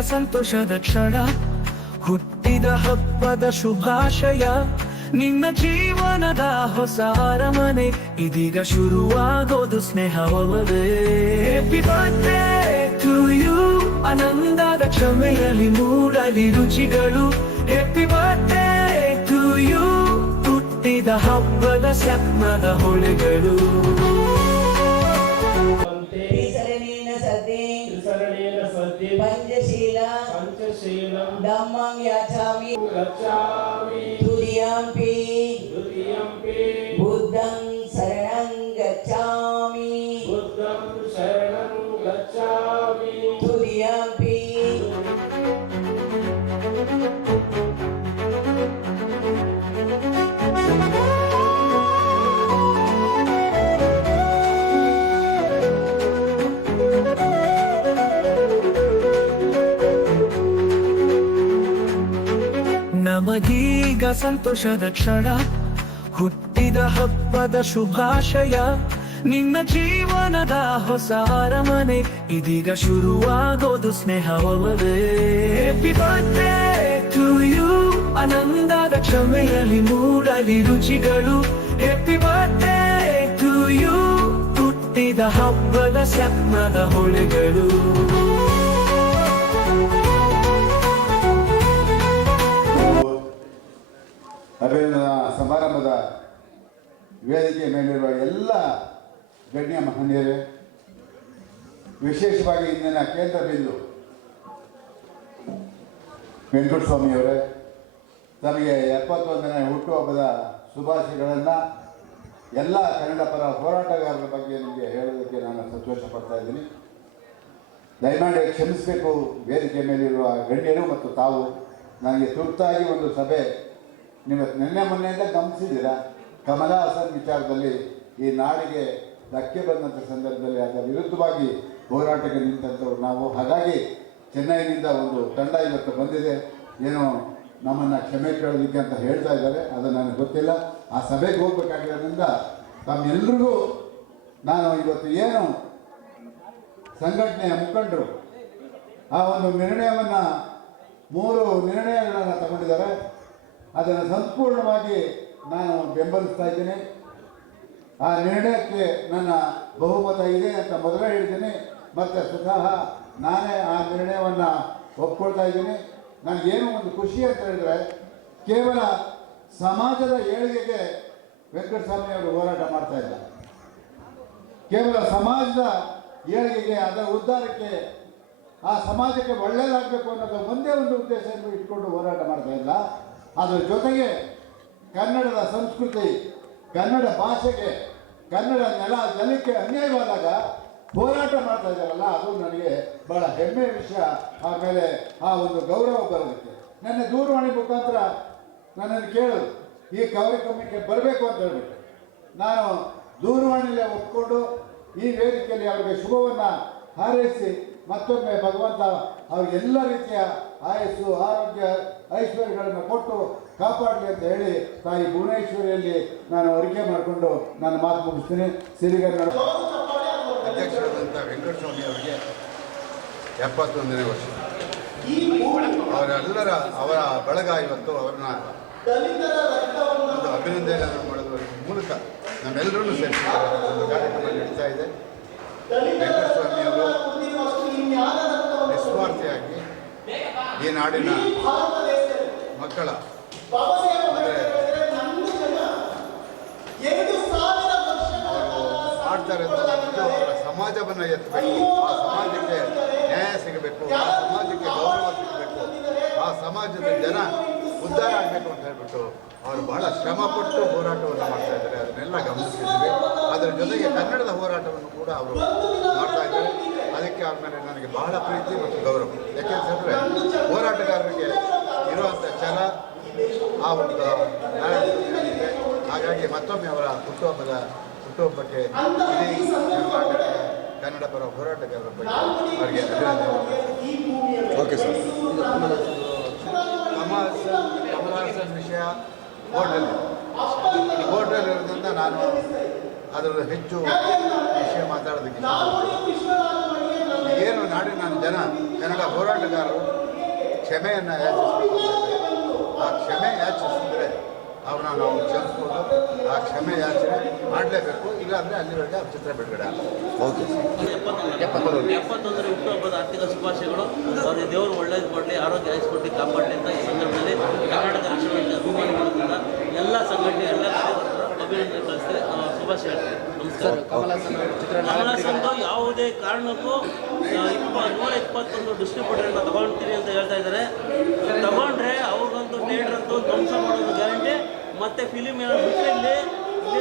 ಸಂತೋಷದ ಕ್ಷಣ, ಹುಟ್ಟಿದ ಹಬ್ಬದ ಶುಭಾಶಯ, ನಿನ್ನ ಜೀವನದ ಹೊಸ ಅರಮನೆ, ಇದೀಗ ಶುರುವಾಗೋದು ಸ್ನೇಹ ಒಲವೇ Happy birthday to you, ಆನಂದದ ಕ್ಷಮೆಯಲ್ಲಿ ಮೂಡಲಿ ರುಚಿಗಳು. ಹೆಪ್ಪಿ birthday to you, ಹುಟ್ಟಿದ ಹಬ್ಬದ ಸ್ವಪ್ನದ ಹೊಳೆಗಳು. Dhammam yacchami. Gacchami. Turiyampi. ನಮಗೀಗ ಸಂತೋಷದ ಕ್ಷಣ. ಹುಟ್ಟಿದ ಹಬ್ಬದ ಶುಭಾಶಯ. ನಿನ್ನ ಜೀವನದ ಹೊಸ ಅರಮನೆ. ಇದೀಗ ಶುರುವಾಗೋದು ಸ್ನೇಹ ಒಲವೇ ಅನಂದದ ಕ್ಷಮೆಯಲ್ಲಿ ಮೂಡಲಿ ರುಚಿಗಳು. ಹೆಪ್ಪಿ birthday ತುಯು ಹುಟ್ಟಿದ ಹಬ್ಬದ ಸ್ವಪ್ನದ ಹೊಳೆಗಳು. ವೇದಿಕೆ ಮೇಲಿರುವ ಎಲ್ಲ ಗಣ್ಯ ಮಹನೀಯರೇ, ವಿಶೇಷವಾಗಿ ಇಂದಿನ ಕೇಂದ್ರ ಬಿಂದು ವೆಂಕಟಸ್ವಾಮಿಯವರೇ, ತಮಗೆ ಎಪ್ಪತ್ತೊಂದನೇ ಹುಟ್ಟುಹಬ್ಬದ ಶುಭಾಶಯಗಳನ್ನು ಎಲ್ಲ ಕನ್ನಡ ಪರ ಹೋರಾಟಗಾರರ ಬಗ್ಗೆ ನಿಮಗೆ ಹೇಳೋದಕ್ಕೆ ನಾನು ಸಂತೋಷ ಪಡ್ತಾ ಇದ್ದೀನಿ. ದಯಮಾಡಿ ಕ್ಷಮಿಸಬೇಕು. ವೇದಿಕೆ ಮೇಲಿರುವ ಗಣ್ಯರು ಮತ್ತು ತಾವು ನನಗೆ ತುರ್ತಾಗಿ ಒಂದು ಸಭೆ ನಿಮ್ಮ ನಿನ್ನೆ ಮೊನ್ನೆಯಿಂದ ಗಮನಿಸಿದ್ದೀರಾ? ಕಮಲ ಹಾಸನ್ ವಿಚಾರದಲ್ಲಿ ಈ ನಾಡಿಗೆ ಧಕ್ಕೆ ಬಂದಂಥ ಸಂದರ್ಭದಲ್ಲಿ ಅದರ ವಿರುದ್ಧವಾಗಿ ಹೋರಾಟಕ್ಕೆ ನಿಂತವರು ನಾವು. ಹಾಗಾಗಿ ಚೆನ್ನೈನಿಂದ ಒಂದು ತಂಡ ಇವತ್ತು ಬಂದಿದೆ. ಏನೋ ನಮ್ಮನ್ನು ಕ್ಷಮೆ ಕೇಳೋದಕ್ಕೆ ಅಂತ ಹೇಳ್ತಾ ಇದ್ದಾರೆ. ಅದು ನನಗೆ ಗೊತ್ತಿಲ್ಲ. ಆ ಸಭೆಗೆ ಹೋಗ್ಬೇಕಾಗಿರೋದ್ರಿಂದ ತಮ್ಮೆಲ್ರಿಗೂ ನಾನು ಇವತ್ತು ಏನು ಸಂಘಟನೆಯ ಮುಖಂಡರು ಆ ಒಂದು ನಿರ್ಣಯವನ್ನು ಮೂರು ನಿರ್ಣಯಗಳನ್ನು ತಗೊಂಡಿದ್ದಾರೆ. ಅದನ್ನು ಸಂಪೂರ್ಣವಾಗಿ ನಾನು ಬೆಂಬಲಿಸ್ತಾ ಇದ್ದೇನೆ. ಆ ನಿರ್ಣಯಕ್ಕೆ ನನ್ನ ಬಹುಮತ ಇದೆ ಅಂತ ಮೊದಲೇ ಹೇಳಿದ್ದೇನೆ. ಮತ್ತು ಸ್ವತಃ ನಾನೇ ಆ ನಿರ್ಣಯವನ್ನು ಒಪ್ಕೊಳ್ತಾ ಇದ್ದೀನಿ. ನನಗೇನು ಒಂದು ಖುಷಿ ಅಂತ ಹೇಳಿದ್ರೆ, ಕೇವಲ ಸಮಾಜದ ಏಳಿಗೆಗೆ ವೆಂಕಟಸ್ವಾಮಿ ಅವರು ಹೋರಾಟ ಮಾಡ್ತಾ ಇಲ್ಲ. ಕೇವಲ ಸಮಾಜದ ಏಳಿಗೆಗೆ, ಅದರ ಉದ್ಧಾರಕ್ಕೆ, ಆ ಸಮಾಜಕ್ಕೆ ಒಳ್ಳೆಯದಾಗಬೇಕು ಅನ್ನೋದು ಒಂದೇ ಒಂದು ಉದ್ದೇಶವನ್ನು ಇಟ್ಕೊಂಡು ಹೋರಾಟ ಮಾಡ್ತಾ ಇಲ್ಲ. ಅದರ ಜೊತೆಗೆ ಕನ್ನಡದ ಸಂಸ್ಕೃತಿ, ಕನ್ನಡ ಭಾಷೆಗೆ, ಕನ್ನಡ ನೆಲ, ನೆಲಕ್ಕೆ ಅನ್ಯಾಯವಾದಾಗ ಹೋರಾಟ ಮಾಡ್ತಾ ಇದ್ದಾರಲ್ಲ, ಅದು ನನಗೆ ಬಹಳ ಹೆಮ್ಮೆಯ ವಿಷಯ. ಆಮೇಲೆ ಆ ಒಂದು ಗೌರವ ಬರೋದಕ್ಕೆ. ನನ್ನ ದೂರವಾಣಿ ಮುಖಾಂತರ ನನ್ನನ್ನು ಕೇಳು, ಈ ಕಾರ್ಯಕ್ರಮಕ್ಕೆ ಬರಬೇಕು ಅಂತ ಹೇಳ್ಬಿಟ್ಟು. ನಾನು ದೂರವಾಣಿಯಲ್ಲೇ ಒಪ್ಕೊಂಡು ಈ ವೇದಿಕೆಯಲ್ಲಿ ಅವರಿಗೆ ಶುಭವನ್ನು ಹಾರೈಸಿ ಮತ್ತೊಮ್ಮೆ ಭಗವಂತ ಅವ್ರಿಗೆಲ್ಲ ರೀತಿಯ ಆಯಸ್ಸು, ಆರೋಗ್ಯ, ಐಶ್ವರ್ಯಗಳನ್ನು ಕೊಟ್ಟು ಕಾಪಾಡಲಿ ಅಂತ ಹೇಳಿ ತಾಯಿ ಭುವನೇಶ್ವರಿಯಲ್ಲಿ ನಾನು ಅರಿಕೆ ಮಾಡಿಕೊಂಡು ನನ್ನ ಮಾತು ಮುಗಿಸ್ತೀನಿ. ಸಿರಿಗನ್ನಡ ಅಧ್ಯಕ್ಷರಾದಂಥ ವೆಂಕಟಸ್ವಾಮಿ ಅವರಿಗೆ ಎಪ್ಪತ್ತೊಂದನೇ ವರ್ಷ. ಅವರೆಲ್ಲರ ಅವರ ಬಳಗ ಇವತ್ತು ಅವರನ್ನ ಒಂದು ಅಭಿನಂದನೆಯನ್ನು ಮಾಡೋದ್ರ ಮೂಲಕ ನಮ್ಮೆಲ್ಲರೂ ಸೇರಿಸಿದ್ದಾರೆ. ಒಂದು ಕಾರ್ಯಕ್ರಮ ನಡೀತಾ ಇದೆ. ವೆಂಕಟಸ್ವಾಮಿ ಅವರು ನಿಸ್ವಾರ್ಥಿಯಾಗಿ ಈ ನಾಡಿನ ಮಕ್ಕಳ ಅಂದರೆ ಅವರು ಸಮಾಜವನ್ನು ಎತ್ತಬೇಕು ಆ ಸಮಾಜಕ್ಕೆ ನ್ಯಾಯ ಸಿಗಬೇಕು. ಆ ಸಮಾಜಕ್ಕೆ ಗೌರವ ಸಿಗಬೇಕು. ಆ ಸಮಾಜದ ಜನ ಉದ್ಧಾರ ಆಗಬೇಕು ಅಂತ ಹೇಳ್ಬಿಟ್ಟು ಅವರು ಬಹಳ ಶ್ರಮಪಟ್ಟು ಹೋರಾಟವನ್ನು ಮಾಡ್ತಾ ಇದ್ದಾರೆ. ಅದನ್ನೆಲ್ಲ ಗಮನಿಸಿದ್ದೀವಿ. ಅದರ ಜೊತೆಗೆ ಕನ್ನಡದ ಹೋರಾಟವನ್ನು ಕೂಡ ಅವರು ಮಾಡ್ತಾ ಇದ್ದಾರೆ. ಅದಕ್ಕೆ ಅವ್ರ ನನಗೆ ಬಹಳ ಪ್ರೀತಿ ಮತ್ತು ಗೌರವ. ಯಾಕೆಂತಂದರೆ ಹೋರಾಟಗಾರರಿಗೆ ಇರುವಂಥ ಛಲ ಆ ಒಂದು ಹಾಗಾಗಿ ಮತ್ತೊಮ್ಮೆ ಅವರ ಹುಟ್ಟುಹಬ್ಬದ ಹುಟ್ಟುಹಬ್ಬಕ್ಕೆ ಕನ್ನಡ ಪರ ಹೋರಾಟಗಾರರ ಬಗ್ಗೆ ಅವರಿಗೆ ಅಭಿನಂದನೆ ಓಕೆ ಸರ್ ಕಮಲ್ ಕಮಲಹಾಸನ್ ವಿಷಯ ಕೋರ್ಟಲ್ಲಿ. ಕೋರ್ಟಲ್ಲಿ ಇರೋದ್ರಿಂದ ನಾನು ಅದರ ಹೆಚ್ಚು ವಿಷಯ ಮಾತಾಡೋದಕ್ಕೆ. ಏನು ನಾಡಿನ ಜನ ಕನ್ನಡ ಹೋರಾಟಗಾರರು ಕ್ಷಮೆಯನ್ನು ಯಾಚಿಸಬೇಕು ಕ್ಷಮೆ ಯಾಚಿಸಿದ್ರೆ ಅವ್ರನ್ನ ನಾವು ಕ್ಷಮಿಸ್ಬೋದು. ಆ ಕ್ಷಮೆ ಯಾಚನೆ ಮಾಡಲೇಬೇಕು. ಇಲ್ಲಾಂದರೆ ಅಲ್ಲಿವರೆಗೆ ಅವ್ರ ಚಿತ್ರ ಬಿಡುಗಡೆ ಓಕೆ. ಎಪ್ಪತ್ತೊಂದು ಎಪ್ಪತ್ತೊಂದರ ಹುಟ್ಟುಹಬ್ಬದ ಆರ್ಥಿಕ ಶುಭಾಶಯಗಳು. ಅವ್ರಿಗೆ ದೇವರು ಒಳ್ಳೇದು ಕೊಡಲಿ ಆರೋಗ್ಯ ಆಯಿಸ್ಕೊಟ್ಟು ಕಾಪಾಡಲಿ ಅಂತ ಈ ಸಂದರ್ಭದಲ್ಲಿ ಕರ್ನಾಟಕ ರಕ್ಷಣಾ ಅಭಿಮಾನಿಗಳಿಂದ ಎಲ್ಲ ಸಂಘಟನೆ ಎಲ್ಲ ಕಾರ್ಯಕರ್ತರು ಅಭಿನಂದನೆ ಕಳಿಸ್ತಾರೆ. ಆ, ಶುಭಾಶಯ ಸರ್ ನಮಸ್ಕಾರ. ಕಮಲ ಚಿತ್ರ ಕಮಲ ಯಾವುದೇ ಕಾರಣಕ್ಕೂ ಇಪ್ಪ ನೂರ ಇಪ್ಪತ್ತೊಂದು ಡಿಸ್ಟ್ರಿಬ್ಯೂಟರ್ ಅಂತ ತಗೊಳ್ತೀನಿ ಅಂತ ಹೇಳ್ತಾ ಇದ್ದಾರೆ. ತಗೊಂಡ್ರೆ ಅವ್ರಿಗಂತೂ ಥಿಯೇಟರ್ ಅಂತೂ ಧ್ವಂಸ ಮಾಡೋದು ಗ್ಯಾರಂಟಿ ಮತ್ತೆ ಫಿಲಿಮ್ ಏನಾದ್ರು ಬಿಟ್ಟಲ್ಲಿ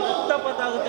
ರಕ್ತಪಾತ ಆಗುತ್ತೆ